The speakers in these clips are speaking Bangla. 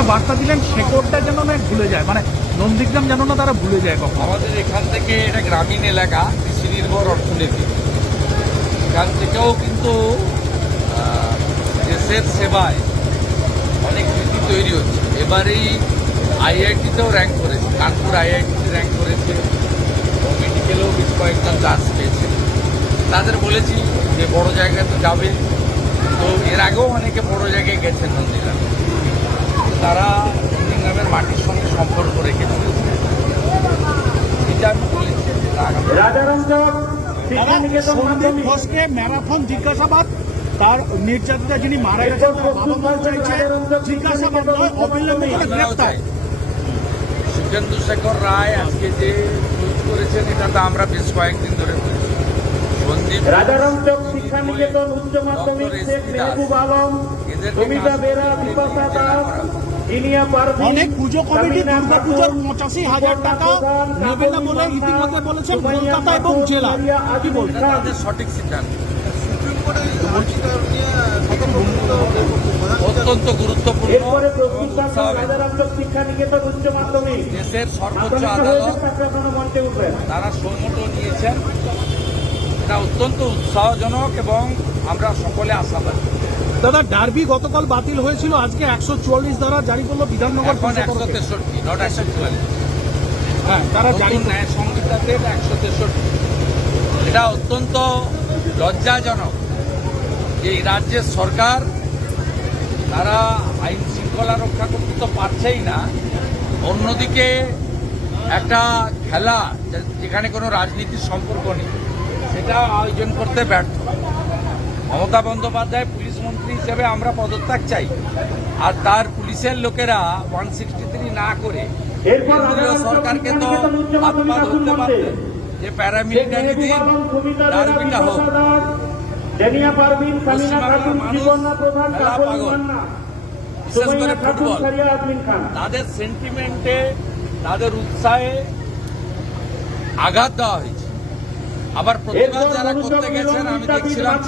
সময় বার্তা দিলেন শেকড়টা যেন না ভুলে যায়, মানে নন্দীগ্রাম যেন না তারা ভুলে যায় কখন। আমাদের এখান থেকে এটা গ্রামীণ এলাকা, কৃষি নির্ভর অর্থনীতি, এখান থেকেও কিন্তু দেশের সেবায় অনেক নীতি তৈরি হচ্ছে। এবারেই আইআইটিতেও র্যাঙ্ক করেছে, কানপুর আইআইটিতে র্যাঙ্ক করেছে, মেডিকেলেও বেশ কয়েকজন চান্স পেয়েছে। তাদের বলেছি যে বড় জায়গায় তো যাবে, তো এর আগেও অনেকে বড় জায়গায় গেছেন নন্দীগ্রাম, তারা নন্দীগ্রামের মাটির সঙ্গে সম্পর্ক রেখে চলেছে। এটা আমি বলেছি সন্দীপ ঘোষকে ম্যারাথন জিজ্ঞাসাবাদ, তার নির্যাতিতা যিনি মারা গেছেন তার বাবা মা চাইছে জিজ্ঞাসাবাদ নয়, অবিলম্বে গ্রেপ্তার। সুখেন্দু শেখর রায় আজকে যে টুইট করেছেন, এটা তো আমরা বেশ কয়েকদিন ধরে সন্দীপ রাজারাম চক শিক্ষা নিকেতন উচ্চ মাধ্যমিক শেখ মেহবুব আলম, সুমিতা বেরা, বিপাশা দাস, জিনিয়া পারভিন, অনেক পুজো কমিটি দুর্গাপুজোর 85,000 টাকা নেবে না বলে ইতিমধ্যে বলেছেন কলকাতা এবং জেলা। কি বলছেন? তাদের সঠিক সিদ্ধান্ত অত্যন্ত গুরুত্বপূর্ণ। এরপরে প্রস্তুত থাকবে রাজারাম চক শিক্ষা নিকেতন উচ্চ মাধ্যমিক। দেশের সর্বোচ্চ আদালত মঞ্চে উঠবেন। তারা সৌমটো নিয়েছেন, এটা অত্যন্ত উৎসাহজনক এবং আমরা সকলে আশাবাদী। দাদা, ডার্বি গতকাল বাতিল হয়েছিল, আজকে 144 ধারা জারি করলো বিধাননগর। এখন 163, নট 144। হ্যাঁ, তারা জারি নতুন ন্যায় সংহিতাতে 163। এটা অত্যন্ত লজ্জাজনক যে এই রাজ্যের সরকার, তারা আইন শৃঙ্খলা রক্ষা করতে তো পারছেই না, অন্যদিকে একটা খেলা যেখানে কোনো রাজনীতির সম্পর্ক নেই সেটা আয়োজন করতে ব্যর্থ। মমতা বন্দ্যোপাধ্যায় পুলিশ মন্ত্রী হিসেবে আমরা পদত্যাগ চাই, আর তার পুলিশের লোকেরা 163 না করে কেন্দ্রীয় সরকারকে তো হাত পা ধরতে পারতেন যে প্যারামিলিটারি দিন ডার্বিটা হোক। পশ্চিমবাংলার মানুষ খেলা পাগল, বিশেষ করে ফুটবল। তাদের সেন্টিমেন্টে, তাদের উৎসাহে আঘাত দেওয়া হয়েছে। আবার প্রতিবাদ যারা করতে গেছেন, আমি দেখছিলাম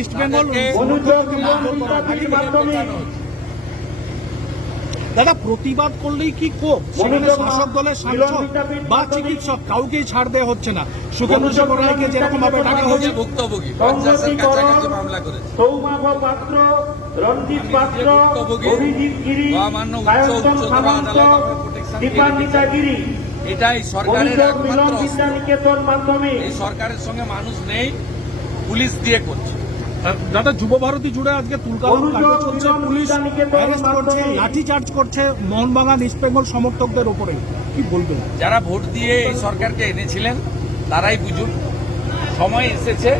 ইস্ট বেঙ্গল দাদা, প্রতিবাদ করলেই কি কোপ? সেখানে শাসক দলের সাংসদ বা চিকিৎসক কাউকেই ছাড় দেওয়া হচ্ছে না। সুখেন্দু শেখর রায়কে যেরকম ভাবে ডাকা হয়েছে, ভুক্তভোগী 50-এর কাছাকাছি মামলা করেছে। সৌমাভ পাত্র, রঞ্জিত পাত্র, অভিজিৎ গিরি, মহামান্য উচ্চতর আদালত দীপান্বিতা গিরি, এটাই সরকারের একমাত্র অস্ত্র। নিকেতন মাধ্যমিক। এই সরকারের সঙ্গে মানুষ নেই, পুলিশ দিয়ে করছে। দাদা, যুব ভারতী জুড়ে আজকে তুলকালাম কাণ্ড চলছে, পুলিশ অ্যারেস্ট করছে, লাঠিচার্জ করছে মোহনবাগান ইস্ট বেঙ্গল সমর্থকদের ওপরে। কি বলবেন? যারা ভোট দিয়ে এই সরকারকে এনেছিলেন তারাই বুঝুন, সময় এসেছে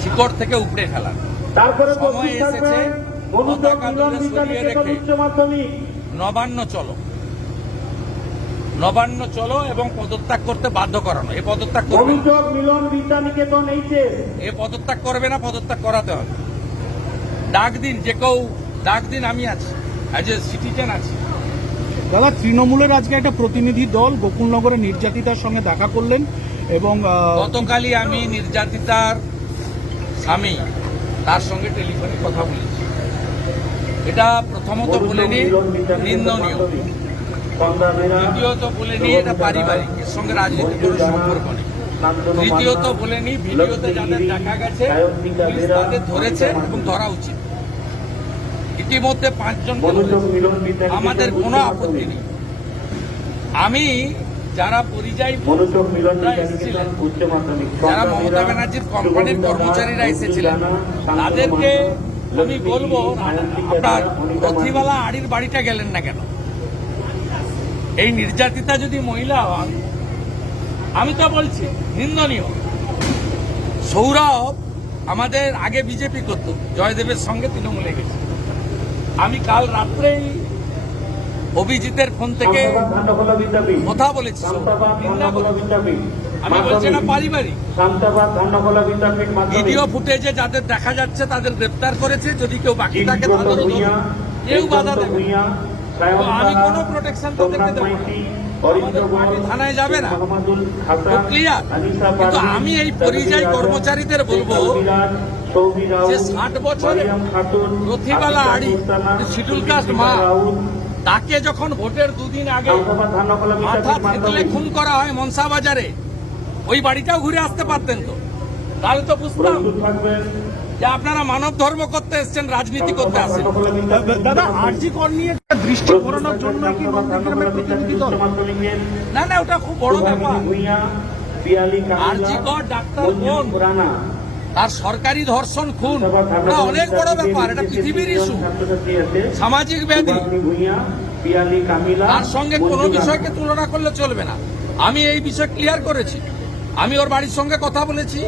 শিকড় থেকে উপড়ে ফেলার। সময় এসেছে পতাকা দূরে সরিয়ে রেখে নবান্ন চলো এবং পদত্যাগ করতে বাধ্য করানো। এ পদত্যাগ করবে না, এ পদত্যাগ করবে না, পদত্যাগ করাতে হবে। ডাক দিন, যে কেউ ডাক দিন, আমি আছি, অ্যাজ এ সিটিজেন আছি। দাদা, তৃণমূলের আজকে একটা প্রতিনিধি দল গোকুলনগরের নির্যাতিতার সঙ্গে দেখা করলেন এবং গতকালই আমি নির্যাতিতার স্বামী, তার সঙ্গে টেলিফোনে কথা বলেছি। এটা প্রথমত বলেনি নিন্দনীয়, দ্বিতীয়ত বলেনি এটা পারিবারিক, এর সঙ্গে রাজনীতির কোনো সম্পর্ক নেই। তৃতীয়ত বলেনি ভিডিওতে যাদের দেখা গেছে পুলিশ তাদের ধরেছে এবং ধরা উচিত। ইতিমধ্যে 5 জন, আমাদের কোনো আপত্তি নেই। আমি যারা পরিযায়ী এসেছিলেন, যারা মমতা ব্যানার্জির কোম্পানির কর্মচারীরা এসেছিলেন, তাদেরকে আমি বলবো, আপনার রথিবালা আড়ির বাড়িটা গেলেন না কেন? এই নির্যাতিতা যদি মহিলা হন, আমি তো বলছি নিন্দনীয়। সৌরভ আমাদের আগে বিজেপি করত, জয়দেবের সঙ্গে তৃণমূলে গেছে। আমি কাল রাত্রেই অভিজিতের ফোন থেকে কথা বলেছি, আমি বলছি না পারিবারিক। ভিডিও ফুটেজে যাদের দেখা যাচ্ছে তাদের গ্রেপ্তার করেছে, যদি কেউ বাকি থাকে তাদেরও কেউ বাধা দেবে। আমি কোনো প্রোটেকশন তাদেরকে দেবো না, থানায় যাবে না, ক্লিয়ার। কিন্তু আমি এই পরিযায়ী কর্মচারীদের বলবো, তৌহিদ রাউত, যে 60 বছরের মারিয়াম খাতুন, রথিবালা আতিকা আড়ি, মুস্তানা, শিডিউল কাস্ট মা, রাউত, তাকে যখন ভোটের দুদিন আগে কাউসাবা ধানকলা মাথা বিদ্যাপীঠ থেতলে মাধ্যমিক খুন করা হয় মনসা বাজারে, ওই বাড়িটাও ঘুরে আসতে পারতেন তো, তাহলে তো বুঝতাম প্রস্তুত থাকবেন। যে আপনারা মানব ধর্ম করতে এসছেন, রাজনীতি করতে কাউসাবা আসেন। ধানকলা বিদ্যাপীঠ দাদা আরজি কর নিয়ে একটা দৃষ্টি ঘোরানোর জন্য কি নন্দীগ্রামের প্রতিনিধি দল? মাধ্যমিকের না না, ওটা খুব বড় ব্যাপার। ভূঁইয়া, পিয়ালি আরজি কর ডাক্তার বোন, রানা, তার সরকারি ধর্ষণ খুন, এটা অনেক বড় ব্যাপার, এটা পৃথিবীর ইস্যু, ছাত্রছাত্রী আছে, সামাজিক ব্যাধি। ভূঁইয়া, পিয়ালি, কামিলা, তার সঙ্গে কোনো মঞ্জুরা। বিষয়কে তুলনা করলে চলবে না। আমি এই বিষয় ক্লিয়ার করেছি, আমি ওর বাড়ির সঙ্গে কথা বলেছি,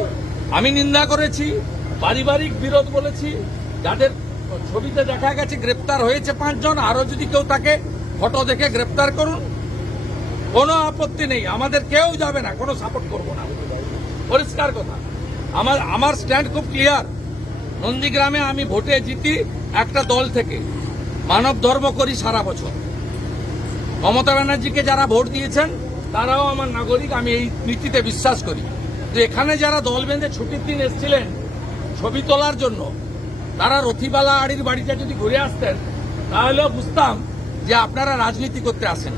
আমি নিন্দা করেছি, পারিবারিক বিরোধ বলেছি, যাদের ছবিতে দেখা গেছে গ্রেপ্তার হয়েছে 5 জন, আরো যদি কেউ তাকে ফটো দেখে গ্রেপ্তার করুন, কোনো আপত্তি নেই, আমাদের কেউ যাবে না, কোনো সাপোর্ট করব না, পরিষ্কার কথা। আমার স্ট্যান্ড খুব ক্লিয়ার। নন্দীগ্রামে আমি ভোটে জিতি একটা দল থেকে, মানব ধর্ম করি সারা বছর। মমতা ব্যানার্জিকে যারা ভোট দিয়েছেন তারাও আমার নাগরিক, আমি এই নীতিতে বিশ্বাস করি। যে এখানে যারা দল বেঁধে ছুটির দিন এসেছিলেন ছবি তোলার জন্য, তারা রথিবালা আড়ির বাড়িটা যদি ঘুরে আসতেন তাহলেও বুঝতাম যে আপনারা রাজনীতি করতে আসেন।